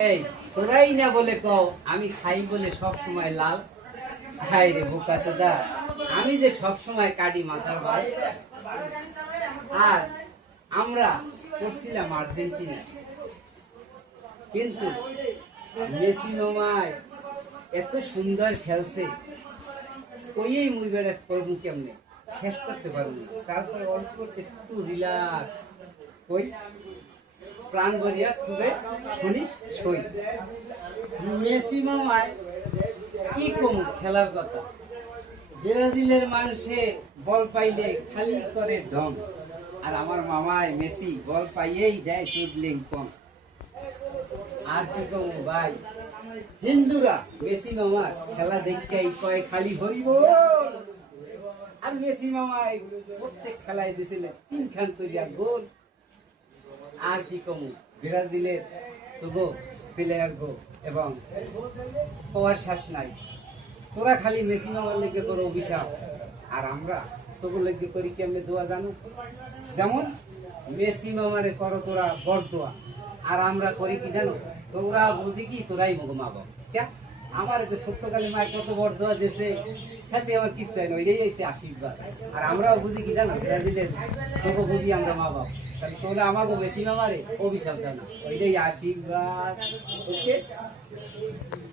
এই তোরাই না বলে কও আমি খাই বলে সব সময় লাল। হাই রে বোকা চোদা, আমি যে সব সময় কাটি মাথার বাল। আর আমরা করছিলাম আর্জেন্টিনা, কিন্তু মেসি নোমায় এত সুন্দর খেলছে, কইয়েই মুইবের করবো কেমনে, শেষ করতে পারবো না। তারপরে অল্প একটু রিল্যাক্স কই প্রাণ ভরিয়া খুবে শুনিস সই। মেসি মামায় কি কম খেলার কথা, ব্রাজিলের মানুষে বল পাইলে খালি করে ঢং, আর আমার মামায় মেসি বল পাইয়েই দেয় চুদলিং কম। আর কি কম ভাই, হিন্দুরা মেসি মামার খেলা দেখতেই কয় খালি হরিবল। আর মেসি মামায় প্রত্যেক খেলায় দিয়েছিল 3 খান করিয়া গোল। আর কি কম, ব্রাজিলের তো গো প্লেয়ার গো, এবং তোমার শ্বাস নাই। তোরা খালি মেসি মামার লেগে করো অভিশাপ, আর আমরা তোর লেগে করি কেমনে দোয়া জানো? যেমন মেসি মামারে করো তোরা বড় দোয়া, আর আমরা করি কি জানো? তোরা বুঝি কি তোরাই মগো মা বাবা। ক্যা আমার এতে ছোট্টকালে মায়ের কত বড় দোয়া দিয়েছে, খেতে আমার কিছু চাই না, ওইটাই হয়েছে আশীর্বাদ। আর আমরাও বুঝি কি জানো, ব্রাজিলের তোকে বুঝি আমরা মা বাবা, তাহলে তোরা আমাকে মেসি মামারে অভিশাপ জানা, ওইটাই আশীর্বাদ। ওকে।